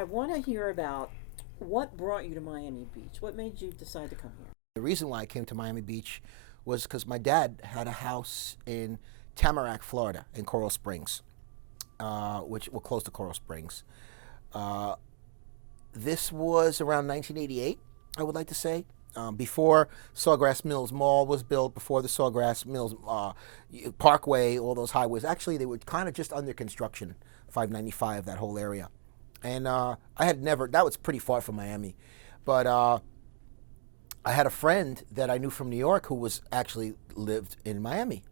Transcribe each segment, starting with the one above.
I want to hear about what brought you to Miami Beach. What made you decide to come here? The reason why I came to Miami Beach was because my dad had a house in Tamarack, Florida, in Coral Springs, which we're close to Coral Springs. Uh, this was around 1988, I would like to say. Before Sawgrass Mills Mall was built, before the Sawgrass Mills Parkway, all those highways. Actually, they were kind of just under construction, 595, that whole area. And I had never, that was pretty far from Miami. But I had a friend that I knew from New York who was actually lived in Miami.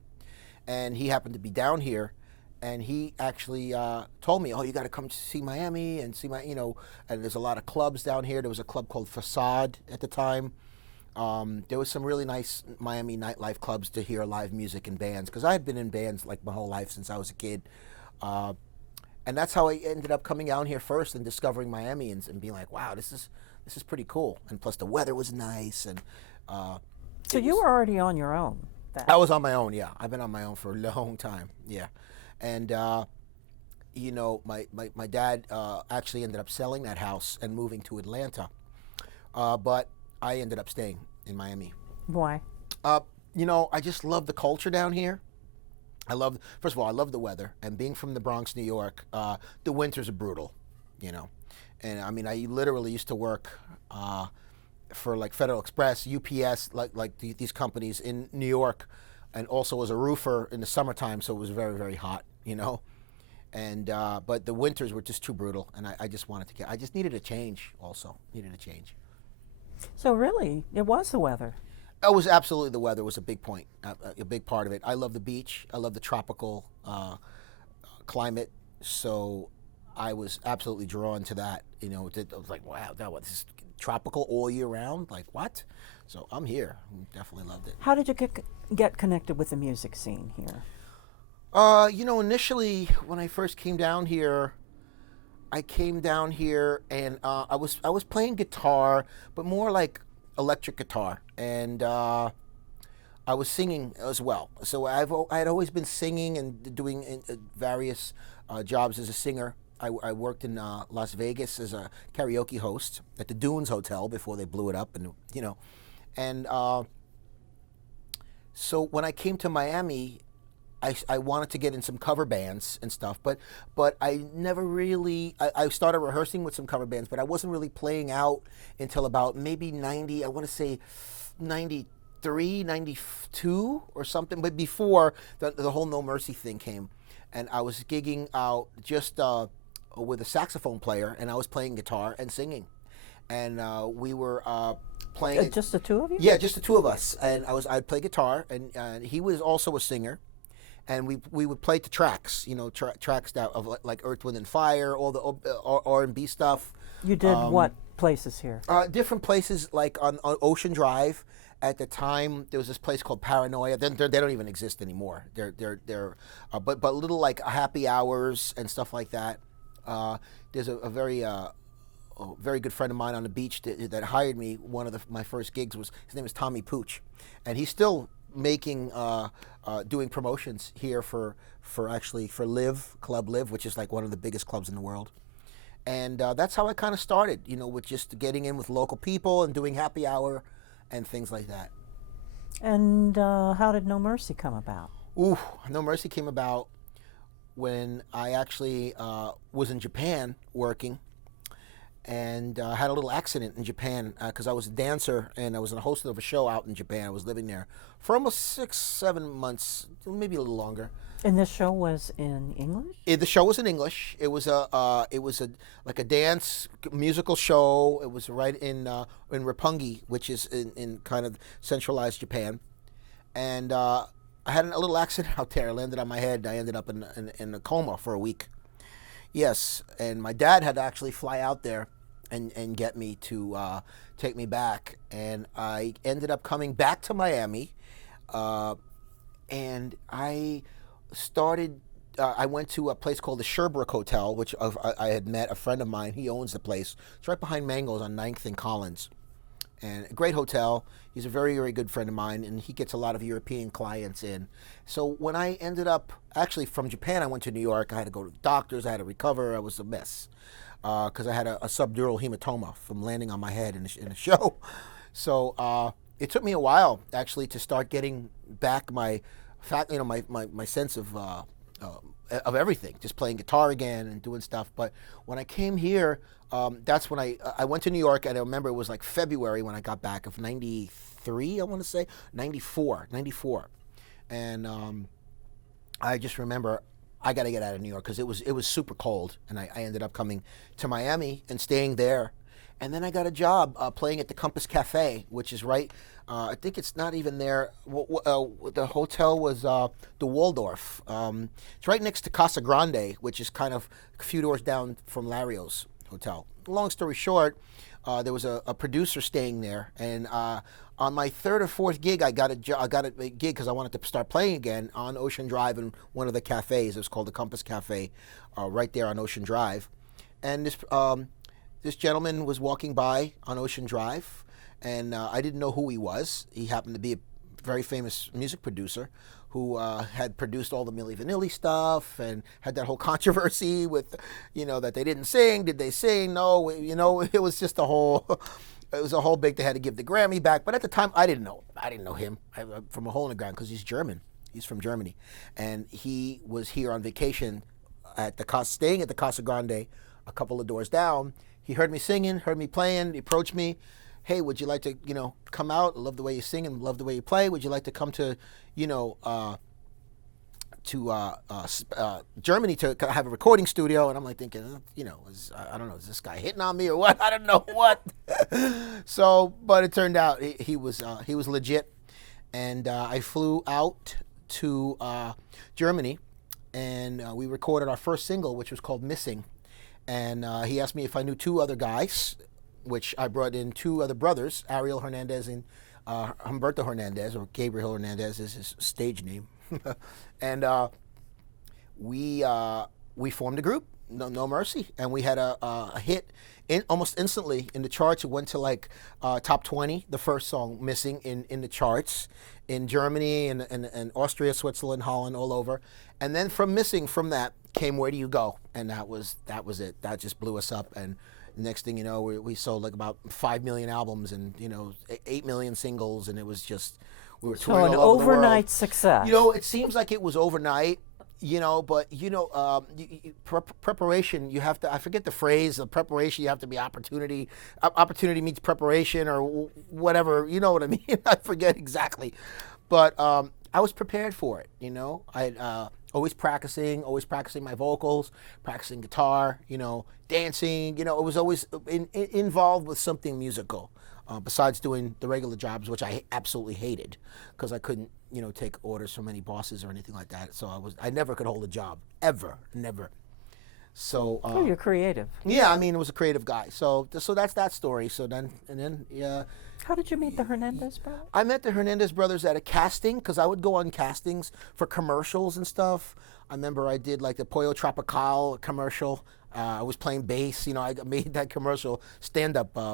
And he happened to be down here. And he actually told me, oh, you got to come see Miami and see and there's a lot of clubs down here. There was a club called Facade at the time. There was some really nice Miami nightlife clubs to hear live music and bands, because I had been in bands like my whole life since I was a kid. And that's how I ended up coming down here first and discovering Miami and being like, wow, this is pretty cool. And plus the weather was nice. And So you were already on your own then? I was on my own, yeah. I've been on my own for a long time, yeah. And my dad actually ended up selling that house and moving to Atlanta. But I ended up staying in Miami. Why? I just love the culture down here. First of all, I love the weather. And being from the Bronx, New York, the winters are brutal, And I mean, I literally used to work for like Federal Express, UPS, these companies in New York, and also as a roofer in the summertime, so it was very, very hot, And but the winters were just too brutal, and I just I just needed a change. Also needed a change. So really, it was the weather. It was absolutely the weather was a big point, a big part of it. I love the beach. I love the tropical climate. So I was absolutely drawn to that. I was like, wow, this is tropical all year round. Like what? So I'm here. Definitely loved it. How did you get connected with the music scene here? Initially when I first came down here, and I was playing guitar, but more like electric guitar, and I was singing as well. So I had always been singing and doing various jobs as a singer. I worked in Las Vegas as a karaoke host at the Dunes Hotel before they blew it up, and so when I came to Miami, I wanted to get in some cover bands and stuff, but I never really, I started rehearsing with some cover bands, but I wasn't really playing out until about maybe 90, I want to say 93, 92 or something, but before the whole No Mercy thing came, and I was gigging out just with a saxophone player, and I was playing guitar and singing, and we were playing. Just the two of you? Yeah, just the two of us, and I'd play guitar, and he was also a singer. And we would play to tracks, tracks that of like Earth, Wind, and Fire, all the R&B stuff. You did what places here? Different places, like on Ocean Drive. At the time, there was this place called Paranoia. They don't even exist anymore. But little like happy hours and stuff like that. There's a very good friend of mine on the beach that hired me. One of my first gigs his name was Tommy Pooch, and he's still making doing promotions here for Club Live, which is like one of the biggest clubs in the world. And that's how I kind of started, with just getting in with local people and doing happy hour and things like that. And how did No Mercy come about? Ooh, No Mercy came about when I actually was in Japan working, and had a little accident in Japan because I was a dancer and I was a host of a show out in Japan. I was living there for almost 6-7 months, maybe a little longer. And this show was in English? The show was in English. It was like a dance musical show. It was right in Roppongi, which is in kind of centralized Japan. And I had a little accident out there. I landed on my head. I ended up in a coma for a week. Yes, and my dad had to actually fly out there and get me to take me back. And I ended up coming back to Miami, and I started, I went to a place called the Sherbrooke Hotel, which I had met a friend of mine. He owns the place. It's right behind Mango's on 9th and Collins. And a great hotel. He's a very, very good friend of mine, and he gets a lot of European clients in. So when I ended up, actually from Japan, I went to New York. I had to go to the doctors. I had to recover. I was a mess. because I had a subdural hematoma from landing on my head in a show. So it took me a while actually to start getting back my my sense of everything, just playing guitar again and doing stuff. But when I came here, that's when I went to New York, and I remember it was like February when I got back of '93, I want to say, '94, and I just remember I got to get out of New York because it was super cold, and I ended up coming to Miami and staying there, and then I got a job playing at the Compass Cafe, which is right. I think it's not even there. The hotel was the Waldorf. It's right next to Casa Grande, which is kind of a few doors down from Lario's hotel. Long story short, there was a producer staying there, and on my third or fourth gig, I got a gig because I wanted to start playing again on Ocean Drive in one of the cafes. It was called the Compass Cafe, right there on Ocean Drive, and this gentleman was walking by on Ocean Drive, and I didn't know who he was. He happened to be a very famous music producer who had produced all the Milli Vanilli stuff and had that whole controversy with, that they didn't sing. Did they sing? No. It was just a whole. It was a whole big. They had to give the Grammy back. But at the time, I didn't know. I didn't know him from a hole in the ground because he's German. He's from Germany, and he was here on vacation staying at the Casa Grande, a couple of doors down. He heard me singing, heard me playing. He approached me. Hey, would you like to, come out? I love the way you sing and love the way you play. Would you like to come to, Germany to have a recording studio? And I'm like thinking, I don't know, is this guy hitting on me or what? I don't know what. So, but it turned out he was legit, and I flew out to Germany, and we recorded our first single, which was called "Missing." And he asked me if I knew two other guys, which I brought in two other brothers, Ariel Hernandez and Humberto Hernandez, or Gabriel Hernandez is his stage name. And we formed a group, No Mercy, and we had a hit almost instantly in the charts. It went to like top 20, the first song, "Missing," in the charts in Germany and Austria, Switzerland, Holland, all over. And then from "Missing," from that came "Where Do You Go?" And that was it. That just blew us up. And next thing you know, we sold like about 5 million albums and 8 million singles, and it was just we were touring So an all over the world. overnight success. It seems like it was overnight, but preparation. You have to. I forget the phrase. The preparation. You have to be opportunity. Opportunity meets preparation, or whatever. You know what I mean? I forget exactly, but I was prepared for it. I always practicing my vocals, practicing guitar. Dancing. It was always involved with something musical. Besides doing the regular jobs, which I absolutely hated, because I couldn't, take orders from any bosses or anything like that. So I never could hold a job, ever, never. So you're creative. Yeah, I was a creative guy. So that's that story. So then yeah. How did you meet the Hernandez brothers? I met the Hernandez brothers at a casting, because I would go on castings for commercials and stuff. I remember I did like the Pollo Tropical commercial. I was playing bass. I made that commercial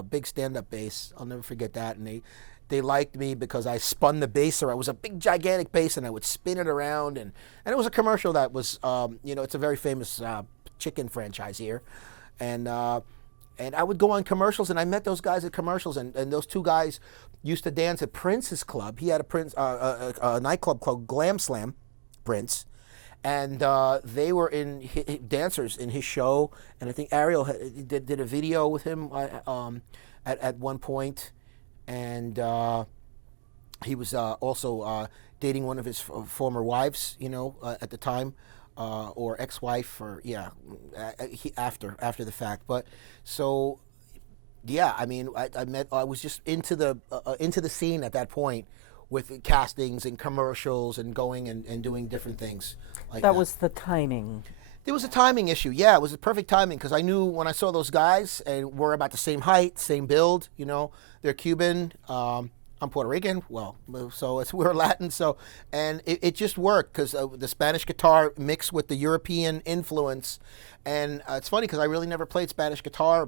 big stand-up bass. I'll never forget that. And they liked me because I spun the bass, or I was a big gigantic bass, and I would spin it around. And it was a commercial that was, it's a very famous chicken franchise here. And I would go on commercials, and I met those guys at commercials, and those two guys used to dance at Prince's club. He had a nightclub called Glam Slam, Prince. And they were dancers in his show, and I think Ariel did a video with him at one point, and he was also dating one of his former wives, at the time, or ex-wife, or after the fact. But so, yeah, I was just into the scene at that point, with castings and commercials and going and doing different things like that. That was the timing. There was a timing issue. Yeah, it was a perfect timing, because I knew when I saw those guys, and we're about the same height, same build, they're Cuban. I'm Puerto Rican. Well, so we're Latin. So, and it just worked, because the Spanish guitar mixed with the European influence. And it's funny, because I really never played Spanish guitar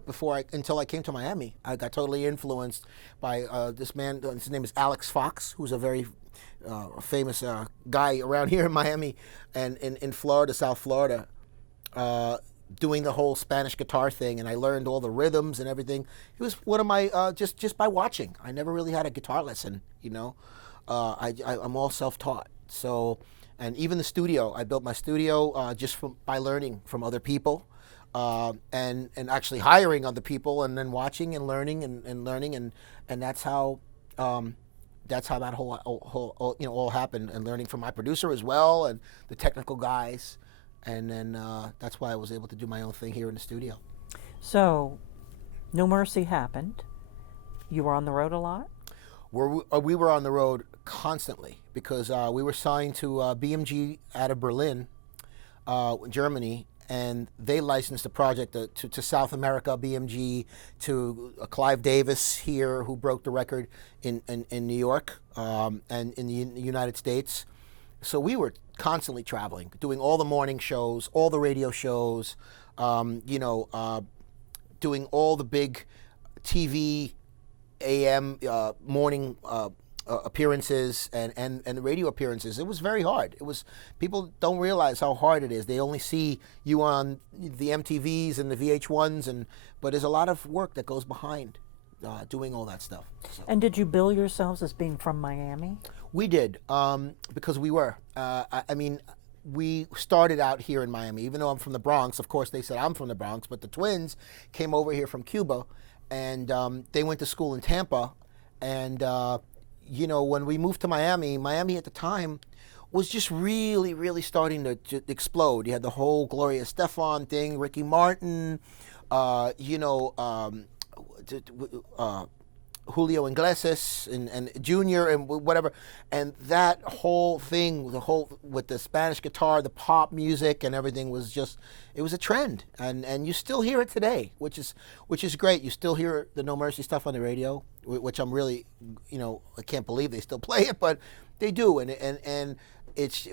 until I came to Miami. I got totally influenced by this man. His name is Alex Fox, who's a very famous guy around here in Miami and in Florida, South Florida. doing the whole Spanish guitar thing, and I learned all the rhythms and everything. It was one of my just by watching. I never really had a guitar lesson, you know. I'm all self-taught. So, and even the studio, I built my studio just by learning from other people, and actually hiring other people, and then watching and learning and learning, and that's how that whole all happened, and learning from my producer as well, and the technical guys, and then that's why I was able to do my own thing here in the studio. So, No Mercy happened. You were on the road a lot? We were on the road constantly because we were signed to BMG out of Berlin, Germany, and they licensed the project to South America, BMG, to Clive Davis here, who broke the record in New York and in the United States. So we were constantly traveling, doing all the morning shows, all the radio shows, doing all the big TV, AM, morning appearances and the radio appearances. It was very hard. People don't realize how hard it is. They only see you on the MTVs and the VH1s, but there's a lot of work that goes behind doing all that stuff. So. And did you bill yourselves as being from Miami? We did, because we were. We started out here in Miami. Even though I'm from the Bronx, of course they said I'm from the Bronx, but the twins came over here from Cuba, and they went to school in Tampa, and when we moved to Miami at the time was just really, really starting to explode. You had the whole Gloria Estefan thing, Ricky Martin, Julio Iglesias and Junior and whatever, and that whole thing, with the Spanish guitar, the pop music and everything it was a trend, and you still hear it today, which is great. You still hear the No Mercy stuff on the radio, which I'm really, I can't believe they still play it, but they do, and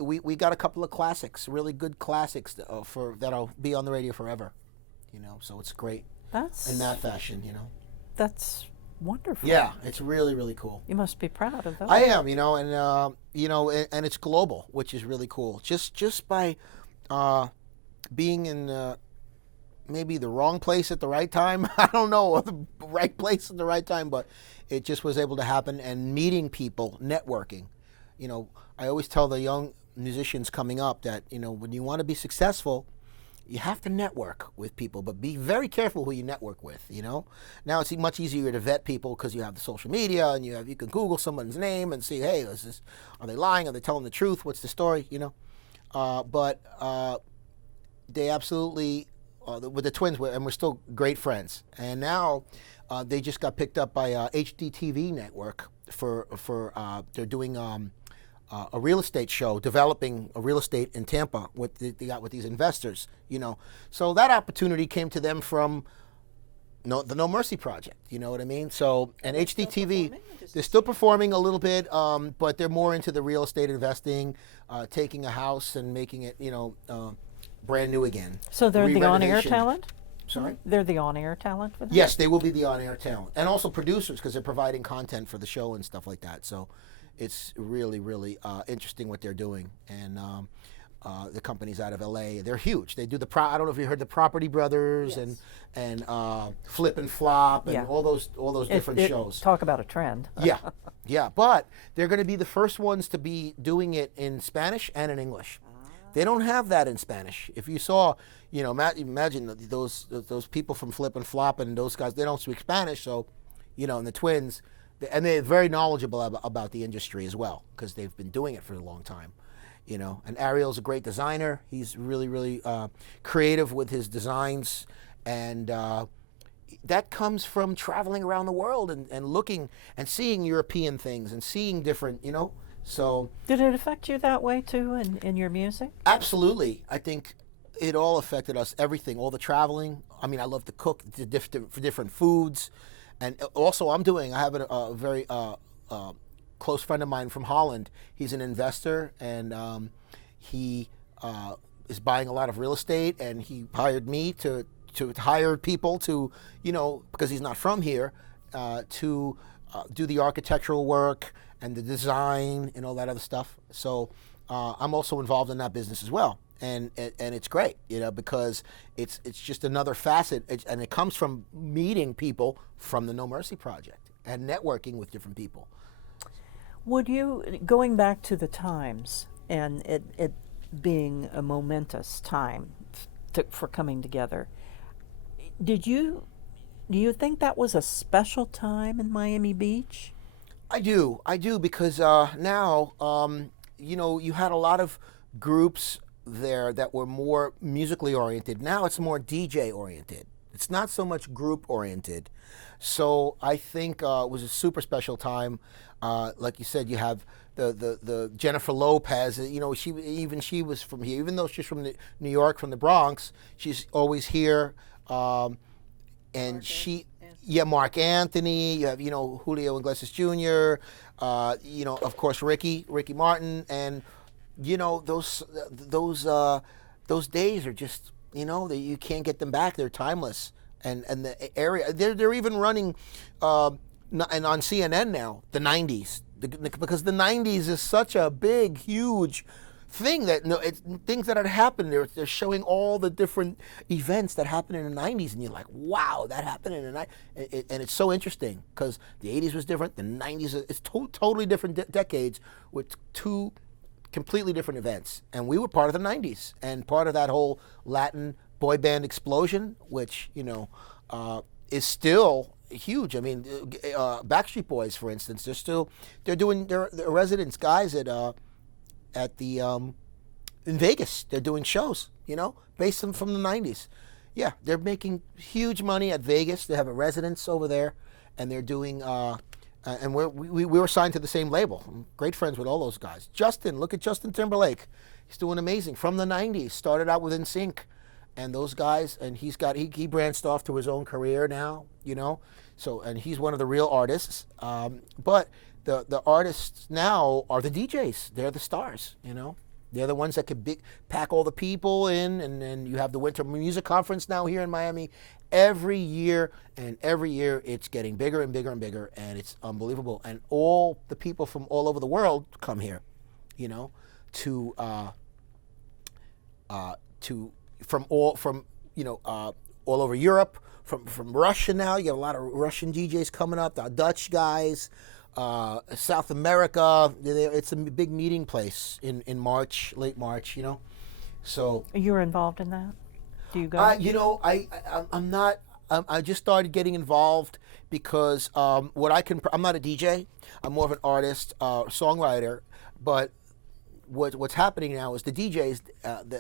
we got a couple of classics, really good classics that'll be on the radio forever, so it's great. That's in that fashion, That's wonderful. Yeah, it's really, really cool. You must be proud of those. I am, and it's global, which is really cool. Just by being in maybe the wrong place at the right time. I don't know, or the right place at the right time, but it just was able to happen, and meeting people, networking. I always tell the young musicians coming up that, when you want to be successful, you have to network with people, but be very careful who you network with, Now it's much easier to vet people because you have the social media, and you can Google someone's name and see, hey, are they lying? Are they telling the truth? What's the story? But they absolutely, with the twins, and we're still great friends. And now they just got picked up by HDTV network for they're doing a real estate show, developing a real estate in Tampa. They got with these investors, So that opportunity came to them from the No Mercy Project. You know what I mean? So, and HDTV, they're still performing a little bit, but they're more into the real estate investing, taking a house and making it, brand new again. So they're the on-air talent? Sorry? They're the on-air talent for that? Yes, they will be the on-air talent. And also producers, because they're providing content for the show and stuff like that. So it's really, really interesting what they're doing. And the companies out of LA, they're huge. They do I don't know if you heard the Property Brothers, Yes. and Flip and Flop and Yeah. all those different shows. Talk about a trend. Yeah. But they're going to be the first ones to be doing it in Spanish and in English. They don't have that in Spanish. If you saw, imagine those people from Flip and Flop and those guys, they don't speak Spanish, so, and the twins, and they're very knowledgeable about the industry as well, because they've been doing it for a long time, And Ariel's a great designer. He's really, really creative with his designs, and that comes from traveling around the world and looking and seeing European things and seeing different, So Did it affect you that way too in your music? absolutely, I think it all affected us. Everything, all the traveling. I mean, I love to cook different foods, and also I have a very close friend of mine from Holland. He's an investor, and he is buying a lot of real estate, and he hired me to hire people to, because he's not from here, to do the architectural work and the design and all that other stuff. So I'm also involved in that business as well. and it's great, because it's just another facet, and it comes from meeting people from the No Mercy Project and networking with different people. Would you, going back to the times and it being a momentous time for coming together, do you think that was a special time in Miami Beach? I do, because now, you had a lot of groups there that were more musically oriented. Now it's more DJ oriented. It's not so much group oriented. So I think it was a super special time. Like you said, you have the Jennifer Lopez. She was from here, even though she's from New York, from the Bronx. She's always here, and Mark Anthony. You have Julio Iglesias Jr. Of course Ricky Martin, and those days are just you can't get them back. They're timeless, and the area they're even running. And on CNN now, the 90s, because the 90s is such a big, huge thing that things that had happened. They're showing all the different events that happened in the 90s, and you're like, wow, that happened in the 90s. And it's so interesting because the 80s was different, the 90s, it's totally different decades with two completely different events. And we were part of the 90s and part of that whole Latin boy band explosion, which, is still huge. I mean, Backstreet Boys, for instance, they're doing their residence guys at the in Vegas. They're doing shows, based from the 90s. Yeah, they're making huge money at Vegas. They have a residence over there, and they're doing. And we were signed to the same label. I'm great friends with all those guys. Look at Justin Timberlake. He's doing amazing from the 90s. Started out with NSYNC, and those guys, and he branched off to his own career now, So, and he's one of the real artists. But the artists now are the DJs. They're the stars, They're the ones that could pack all the people in, and then you have the Winter Music Conference now here in Miami every year, and every year it's getting bigger and bigger and bigger, and it's unbelievable. And all the people from all over the world come here, all over Europe, from Russia now. You have a lot of Russian DJs coming up, the Dutch guys, South America. It's a big meeting place in March, late March, So You're involved in that? Do you go? I'm not. I just started getting involved because I'm not a DJ. I'm more of an artist, songwriter, but what's happening now is the DJs,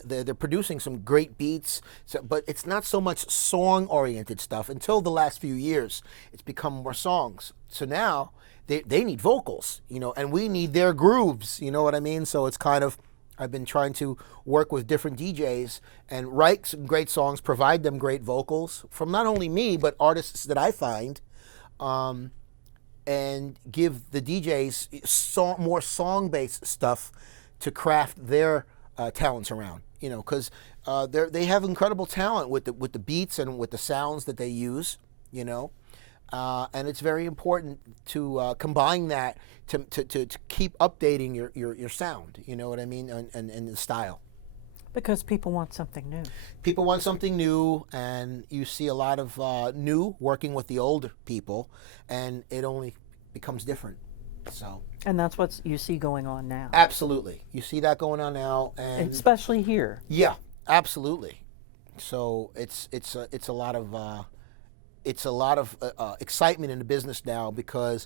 they're producing some great beats, but it's not so much song-oriented stuff. Until the last few years, it's become more songs. So now they need vocals, and we need their grooves, you know what I mean? So it's kind of, I've been trying to work with different DJs and write some great songs, provide them great vocals from not only me, but artists that I find, and give the DJs more song-based stuff to craft their talents around, because they have incredible talent with the beats and with the sounds that they use, and it's very important to combine that to keep updating your sound, you know what I mean, and the style. Because people want something new. People want something new, and you see a lot of new working with the older people, and it only becomes different. So. And that's what you see going on now. Absolutely, you see that going on now, and especially here. Yeah, absolutely. So it's a lot of excitement in the business now because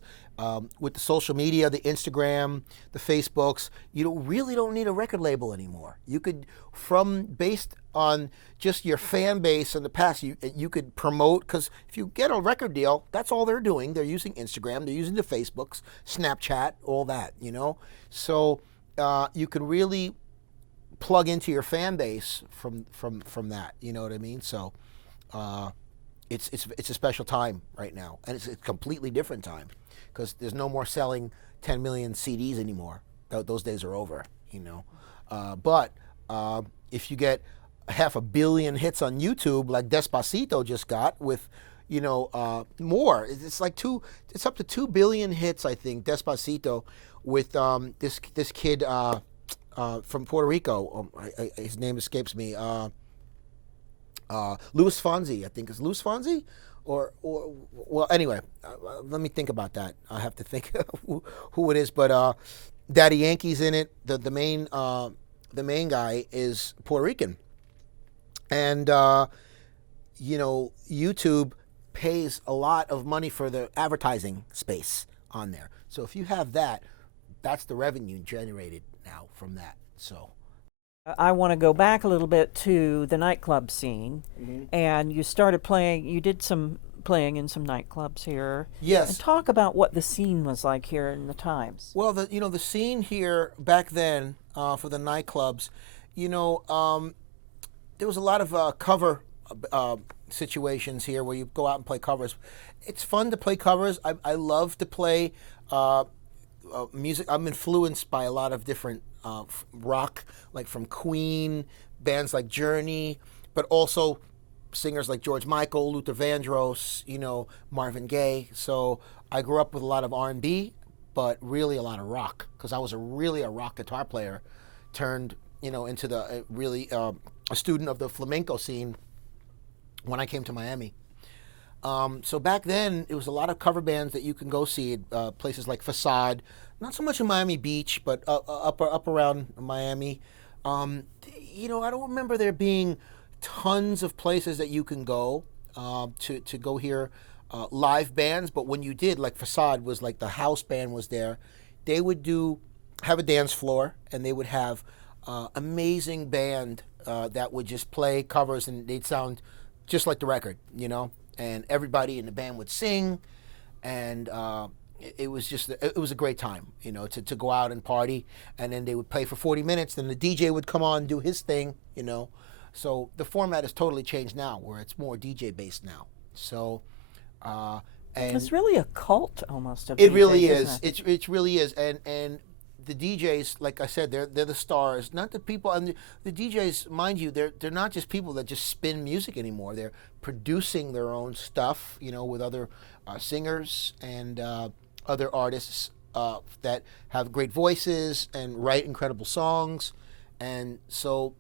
with the social media, the Instagram, the Facebooks, you really don't need a record label anymore. You could, based on just your fan base in the past, you could promote, because if you get a record deal, that's all they're doing. They're using Instagram, they're using the Facebooks, Snapchat, all that, So you can really plug into your fan base from that, you know what I mean? So it's a special time right now, and it's a completely different time because there's no more selling 10 million CDs anymore. Those days are over, But if you get 500 million hits on YouTube, like Despacito just got, with more, it's up to 2 billion hits, I think, Despacito, with this kid from Puerto Rico. His name escapes me. Louis Fonzi, I think. Is Louis Fonzi? Or well, anyway, let me think about that. I have to think who it is. But Daddy Yankee's in it. The main guy is Puerto Rican. And, YouTube pays a lot of money for the advertising space on there. So if you have that, that's the revenue generated now from that. So I want to go back a little bit to the nightclub scene, and you started playing. You did some playing in some nightclubs here. Yes. And talk about what the scene was like here in the times. Well, the scene here back then for the nightclubs, there was a lot of cover situations here where you go out and play covers. It's fun to play covers. I love to play music. I'm influenced by a lot of different rock, like from Queen, bands like Journey, but also singers like George Michael, Luther Vandross, Marvin Gaye. So I grew up with a lot of R&B, but really a lot of rock, because I was really a rock guitar player, turned into the really a student of the flamenco scene when I came to Miami. So back then, it was a lot of cover bands that you can go see at places like Facade, not so much in Miami Beach, but up around Miami. I don't remember there being tons of places that you can go to go hear live bands, but when you did, like Facade was like the house band was there. They would have a dance floor, and they would have amazing band that would just play covers, and they'd sound just like the record, and everybody in the band would sing, and it was a great time, to go out and party, and then they would play for 40 minutes, then the DJ would come on and do his thing, So the format has totally changed now, where it's more DJ based now. So, and it's really a cult almost. Of it DJs, really is. Isn't it? It really is, and the DJs, like I said, they're the stars, not the people. And the DJs, mind you, they're not just people that just spin music anymore. They're producing their own stuff, with other singers and other artists that have great voices and write incredible songs, and so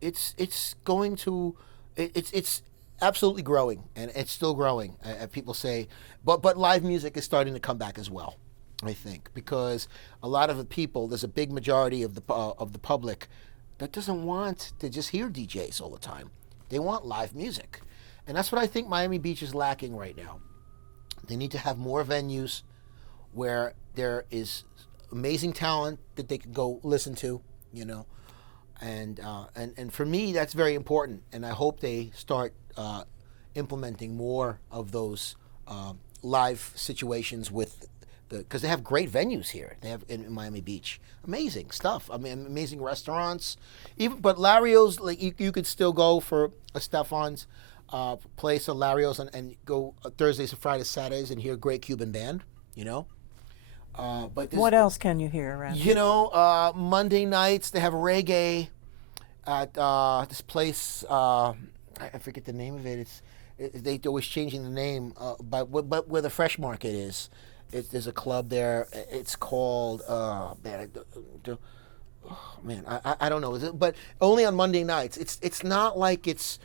it's absolutely growing, and it's still growing. People say, but live music is starting to come back as well, I think, because a lot of the people, there's a big majority of the public that doesn't want to just hear DJs all the time. They want live music, and that's what I think Miami Beach is lacking right now. They need to have more venues where there is amazing talent that they can go listen to, and for me that's very important, and I hope they start implementing more of those live situations with because they have great venues here. They have in Miami Beach, amazing stuff. I mean, amazing restaurants. But Lario's, like you could still go for a Estefans place, a Lario's, and go Thursdays and Fridays, Saturdays, and hear a great Cuban band. But What else can you hear around here? Monday nights they have reggae at this place. I forget the name of it. They're always changing the name. But where the Fresh Market is, there's a club there. It's called I don't know. But only on Monday nights. It's not like it's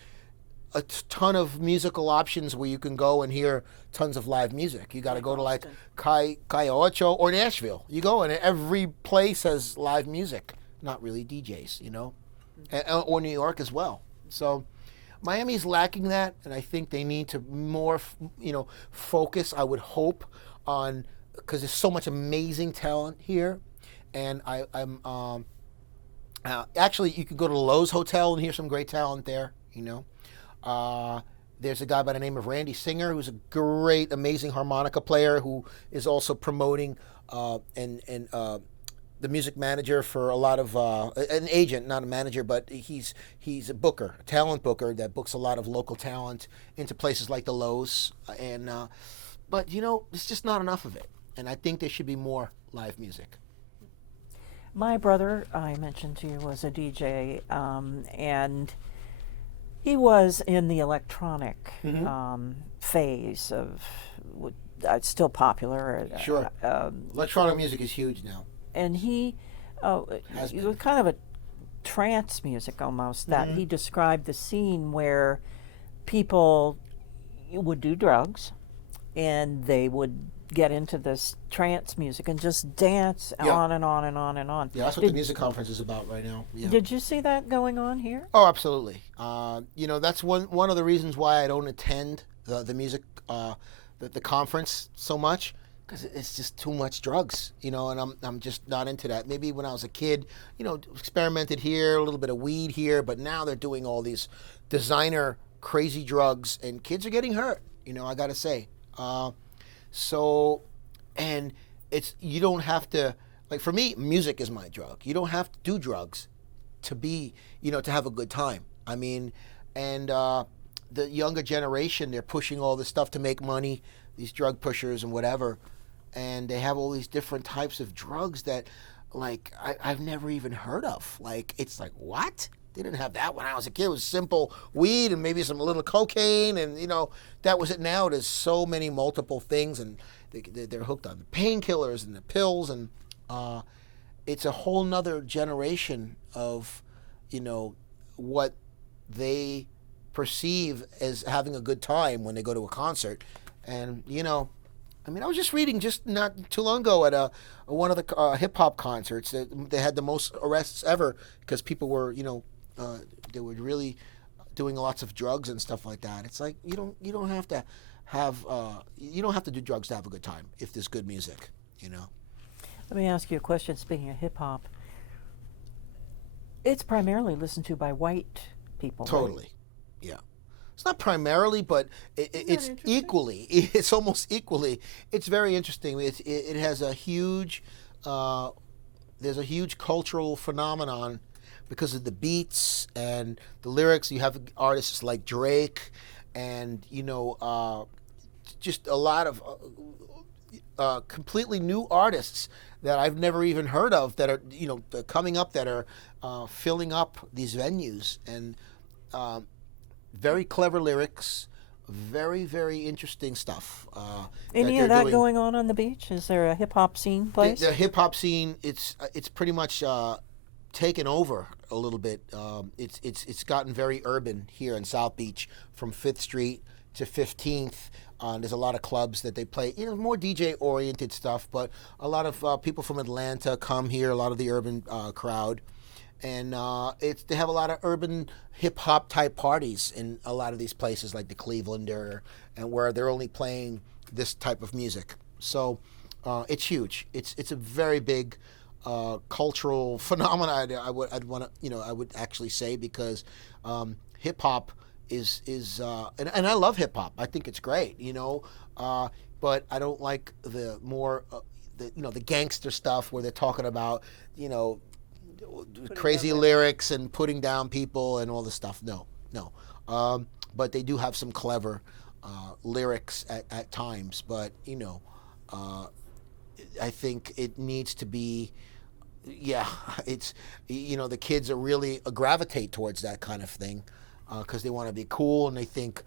a ton of musical options where you can go and hear tons of live music. You got to go to like Calle Ocho or Nashville. You go and every place has live music. Not really DJs, or New York as well. So Miami's lacking that, and I think they need to more, focus. I would hope on, because there's so much amazing talent here, and I'm actually you could go to the Lowe's Hotel and hear some great talent there. There's a guy by the name of Randy Singer, who's a great, amazing harmonica player who is also promoting and the music manager for a lot of an agent, not a manager, but he's a booker, a talent booker that books a lot of local talent into places like the Lowe's. And but it's just not enough of it, and I think there should be more live music. My brother, I mentioned to you, was a DJ, and he was in the electronic phase of, still popular. Sure. Electronic music is huge now. And he Oh, Has it been. was kind of a trance music almost. That he described the scene where people would do drugs and they would get into this trance music and just dance Yeah. on and on and on and on. Yeah, that's what the music conference is about right now. Yeah. Did you see that going on here? Oh, absolutely. That's one of the reasons why I don't attend the music the conference so much, because it's just too much drugs. And I'm just not into that. Maybe when I was a kid, experimented here, a little bit of weed here, but now they're doing all these designer crazy drugs, and kids are getting hurt. I gotta say. So, and you don't have to, like, for me, music is my drug. You don't have to do drugs to be, to have a good time. I mean, and the younger generation, they're pushing all this stuff to make money, these drug pushers and whatever, and they have all these different types of drugs that, like, I've never even heard of. Like, it's like, what? They didn't have that when I was a kid. It was simple weed and maybe some little cocaine, and that was it. Now there's so many multiple things, and they're hooked on the painkillers and the pills, and it's a whole nother generation of what they perceive as having a good time when they go to a concert. And I was just reading just not too long ago at one of the hip hop concerts that they had the most arrests ever, because people were they were really doing lots of drugs and stuff like that. It's like you don't have to do drugs to have a good time if there's good music. Let me ask you a question. Speaking of hip hop, it's primarily listened to by white people. right? Totally. Yeah. It's not primarily, but it's interesting? equally. It's almost equally. It's very interesting. It has a huge. There's a huge cultural phenomenon because of the beats and the lyrics. You have artists like Drake, and just a lot of completely new artists that I've never even heard of that are coming up, that are filling up these venues, and very clever lyrics, very, very interesting stuff. Any that of they're that doing. going on the beach? Is there a hip hop scene place? The hip hop scene, it's pretty much taken over a little bit. It's gotten very urban here in South Beach, from 5th Street to 15th. There's a lot of clubs that they play, more DJ oriented stuff, but a lot of people from Atlanta come here, a lot of the urban crowd. And they have a lot of urban hip hop type parties in a lot of these places, like the Clevelander, and where they're only playing this type of music. So it's huge. It's a very big cultural phenomenon. I would actually say, because hip hop is and I love hip hop. I think it's great, but I don't like the more the gangster stuff where they're talking about crazy lyrics and putting down people and all this stuff. No. But they do have some clever lyrics at times. But I think it needs to be. Yeah, it's the kids are really gravitate towards that kind of thing because they want to be cool, and they think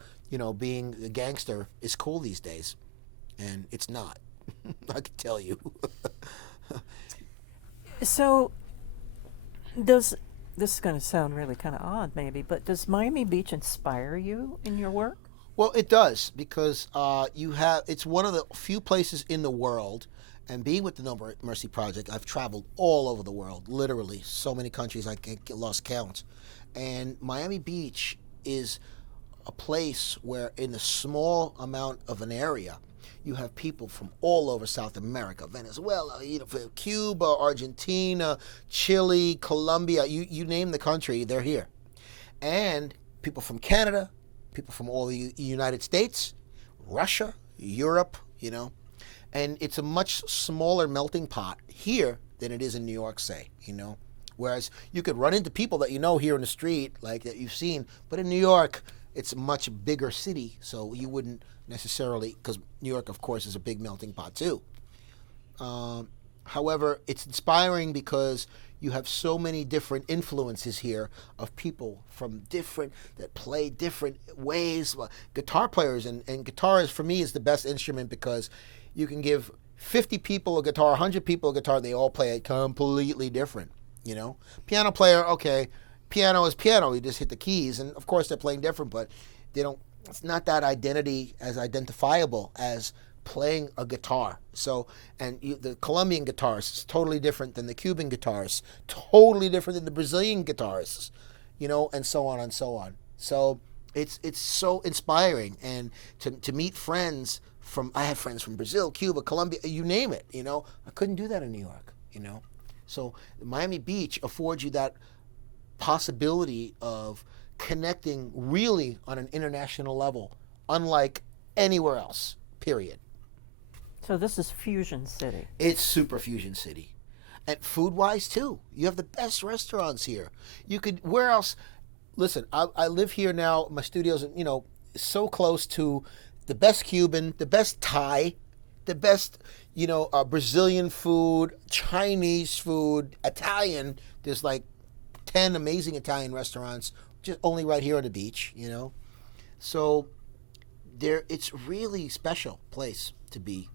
being a gangster is cool these days, and it's not. I can tell you. So, this is going to sound really kind of odd, maybe, but does Miami Beach inspire you in your work? Well, it does, because it's one of the few places in the world, and being with the No Mercy Project, I've traveled all over the world, literally so many countries I lost count. And Miami Beach is a place where, in a small amount of an area, you have people from all over South America, Venezuela, Cuba, Argentina, Chile, Colombia, you name the country, they're here. And people from Canada, people from all the United States, Russia, Europe, and it's a much smaller melting pot here than it is in New York, say, Whereas you could run into people that here in the street, like that you've seen, but in New York, it's a much bigger city, so you wouldn't necessarily, because New York, of course, is a big melting pot too. However, it's inspiring because you have so many different influences here of people from that play different ways. Guitar players, and guitar is, for me, is the best instrument, because you can give 50 people a guitar, 100 people a guitar, they all play it completely different, you know. Piano player, okay, piano is piano. You just hit the keys, and of course they're playing different, but they don't. It's not that identity as identifiable as playing a guitar. So, and the Colombian guitars is totally different than the Cuban guitars, totally different than the Brazilian guitars, you know, and so on and so on. So it's so inspiring, and to meet friends from, I have friends from Brazil, Cuba, Colombia, you name it, you know. I couldn't do that in New York, you know. So Miami Beach affords you that possibility of connecting really on an international level, unlike anywhere else, period. So this is Fusion City. It's super Fusion City. And food-wise, too. You have the best restaurants here. You could, where else? Listen, I live here now. My studio's, you know, so close to the best Cuban, the best Thai, the best, you know, Brazilian food, Chinese food, Italian. There's like 10 amazing Italian restaurants just only right here on the beach, you know. So it's really special place to be,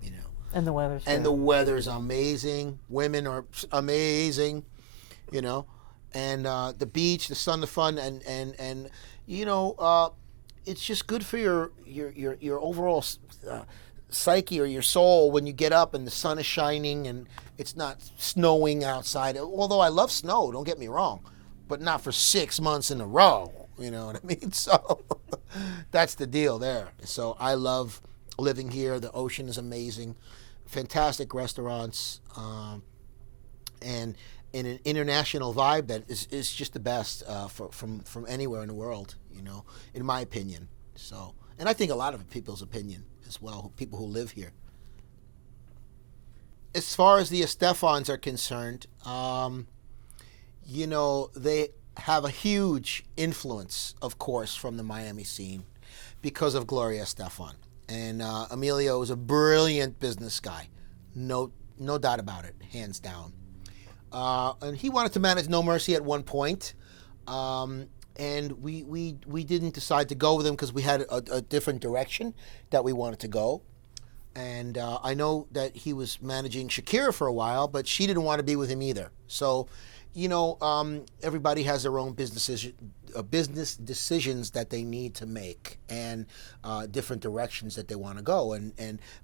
you know. And the weather's And good. the weather's amazing. Women are amazing, you know. And the beach, the sun, the fun, and you know, it's just good for your overall psyche or your soul when you get up and the sun is shining and it's not snowing outside. Although I love snow, don't get me wrong, but not for 6 months in a row. You know what I mean? So that's the deal there. So I love living here. The ocean is amazing, fantastic restaurants, and in an international vibe that is just the best from anywhere in the world, you know, in my opinion. So, and I think a lot of people's opinion as well, people who live here. As far as the Estefans are concerned, you know, they have a huge influence, of course, from the Miami scene because of Gloria Estefan. And Emilio is a brilliant business guy, no doubt about it, hands down. And he wanted to manage No Mercy at one point, and we didn't decide to go with him because we had a different direction that we wanted to go. And I know that he was managing Shakira for a while, but she didn't want to be with him either. So, you know, everybody has their own business decisions that they need to make, and different directions that they want to go.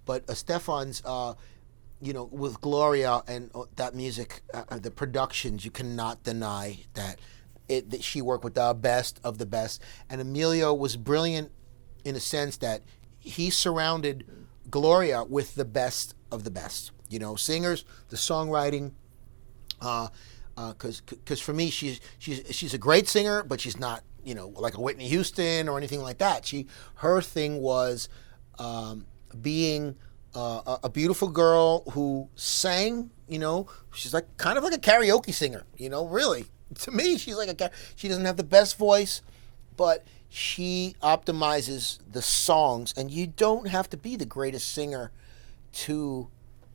But Estefan's, you know, with Gloria and that music, the productions, you cannot deny that she worked with the best of the best. And Emilio was brilliant in a sense that he surrounded Gloria with the best of the best. You know, singers, the songwriting. Because for me, she's a great singer, but she's not, you know, like a Whitney Houston or anything like that. Her thing was being a beautiful girl who sang. You know, she's like kind of like a karaoke singer. You know, really, to me, she's like she doesn't have the best voice, but she optimizes the songs, and you don't have to be the greatest singer to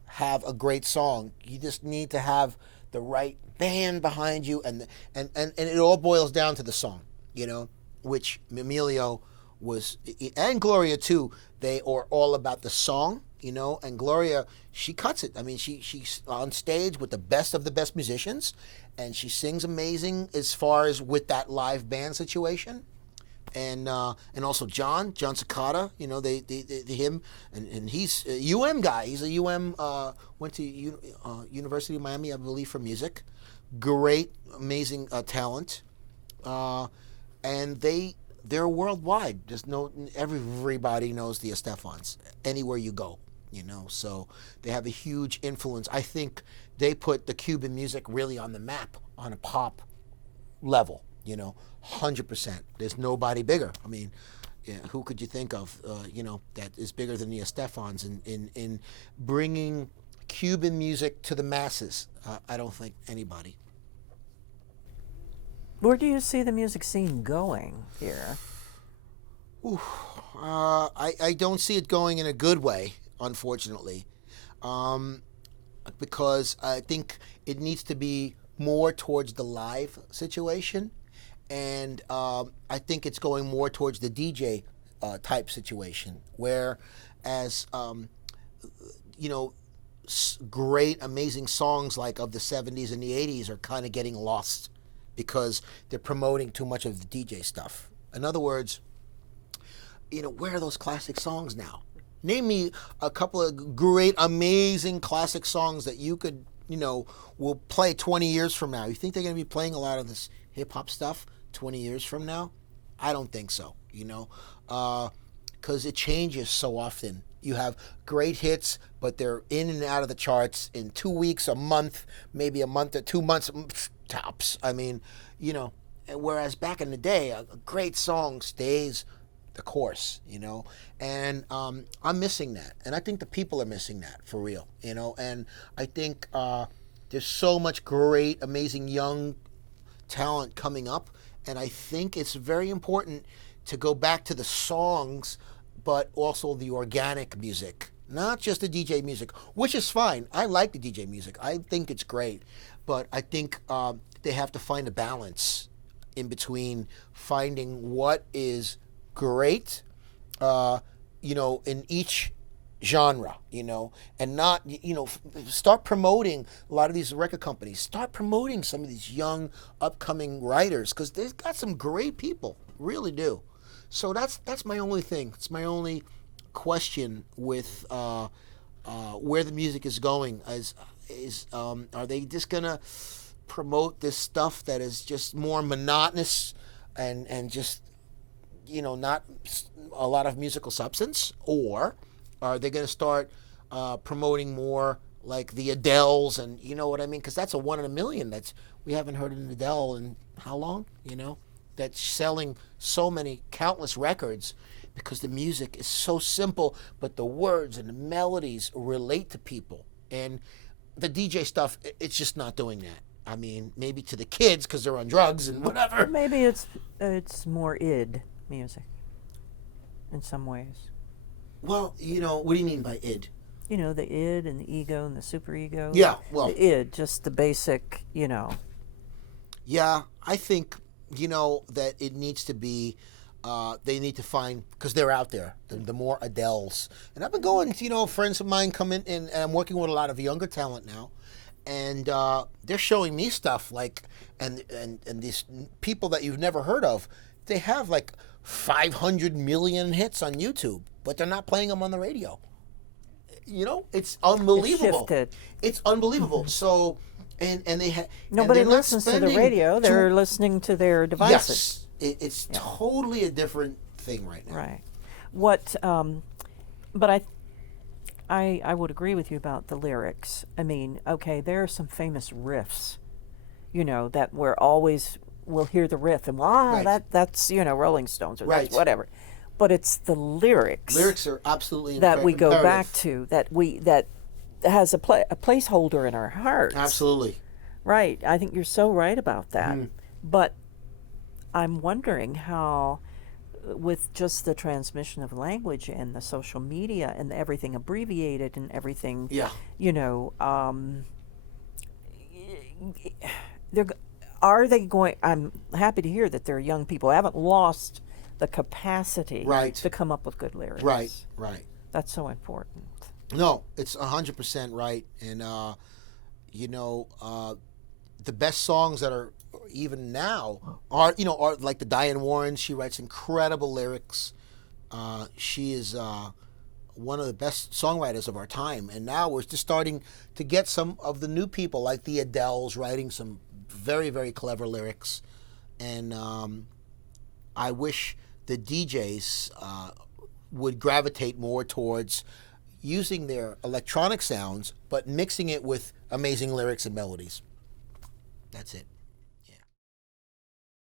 have a great song. You just need to have the right band behind you, and it all boils down to the song, you know, which Emilio was, and Gloria too. They are all about the song, you know, and Gloria, she cuts it. I mean, she's on stage with the best of the best musicians, and she sings amazing as far as with that live band situation. And also John Cicada, you know, they him, and he's a UM guy. He's a UM, went to University of Miami, I believe, for music. Great, amazing talent, and they're worldwide. Everybody knows the Estefans anywhere you go, you know. So they have a huge influence. I think they put the Cuban music really on the map on a pop level, you know. 100%. There's nobody bigger. I mean, yeah, who could you think of, you know, that is bigger than the Estefans in bringing Cuban music to the masses? I don't think anybody. Where do you see the music scene going here? I don't see it going in a good way, unfortunately, because I think it needs to be more towards the live situation. And I think it's going more towards the DJ type situation, whereas great, amazing songs like of the 70s and the 80s are kind of getting lost because they're promoting too much of the DJ stuff. In other words, where are those classic songs now? Name me a couple of great, amazing classic songs that you could, will play 20 years from now. You think they're going to be playing a lot of this hip-hop stuff 20 years from now? I don't think so, because it changes so often. You have great hits, but they're in and out of the charts in 2 weeks, a month, maybe a month or 2 months, tops. I mean, whereas back in the day, a great song stays the course, and I'm missing that. And I think the people are missing that for real, and I think there's so much great, amazing young talent coming up, and I think it's very important to go back to the songs, but also the organic music, not just the DJ music, which is fine. I like the DJ music. I think it's great. But I think they have to find a balance in between finding what is great, in each genre, and not, start promoting a lot of these record companies. Start promoting some of these young, upcoming writers, because they've got some great people, really do. So that's my only thing. It's my only question with where the music is going. Are they just gonna promote this stuff that is just more monotonous and just not a lot of musical substance, or are they gonna start promoting more like the Adeles and what I mean? Because that's a one in a million. We haven't heard an Adele in how long? That's selling so many countless records because the music is so simple, but the words and the melodies relate to people. And the DJ stuff, it's just not doing that. I mean, maybe to the kids because they're on drugs and whatever. Maybe it's more id music in some ways. Well, what do you mean by id? The id and the ego and the superego. Yeah, well. The id, just the basic, Yeah, I think, that it needs to be, they need to find, because they're out there, the more Adeles. And I've been going, friends of mine come in, and I'm working with a lot of younger talent now, and they're showing me stuff like, and these people that you've never heard of, they have like 500 million hits on YouTube, but they're not playing them on the radio. It's unbelievable. It's unbelievable. So, and they have nobody listens to the radio. They're listening to their devices. Yes, it's totally a different thing right now. Right. What? But I would agree with you about the lyrics. I mean, okay, there are some famous riffs, that we'll hear the riff and Right. that's Rolling Stones or Right. that's whatever. But it's the lyrics. Lyrics are absolutely that we go imperative. back to, that has a placeholder in our hearts. Absolutely. Right. I think you're so right about that. But I'm wondering how, with just the transmission of language and the social media and everything abbreviated and everything, are they going? I'm happy to hear that there are young people who haven't lost the capacity Right. to come up with good lyrics. Right. That's so important. No, it's 100% right. And, the best songs that are even now are like the Diane Warren. She writes incredible lyrics. She is one of the best songwriters of our time. And now we're just starting to get some of the new people like the Adeles writing some very, very clever lyrics. And I wish the DJs would gravitate more towards using their electronic sounds, but mixing it with amazing lyrics and melodies. That's it.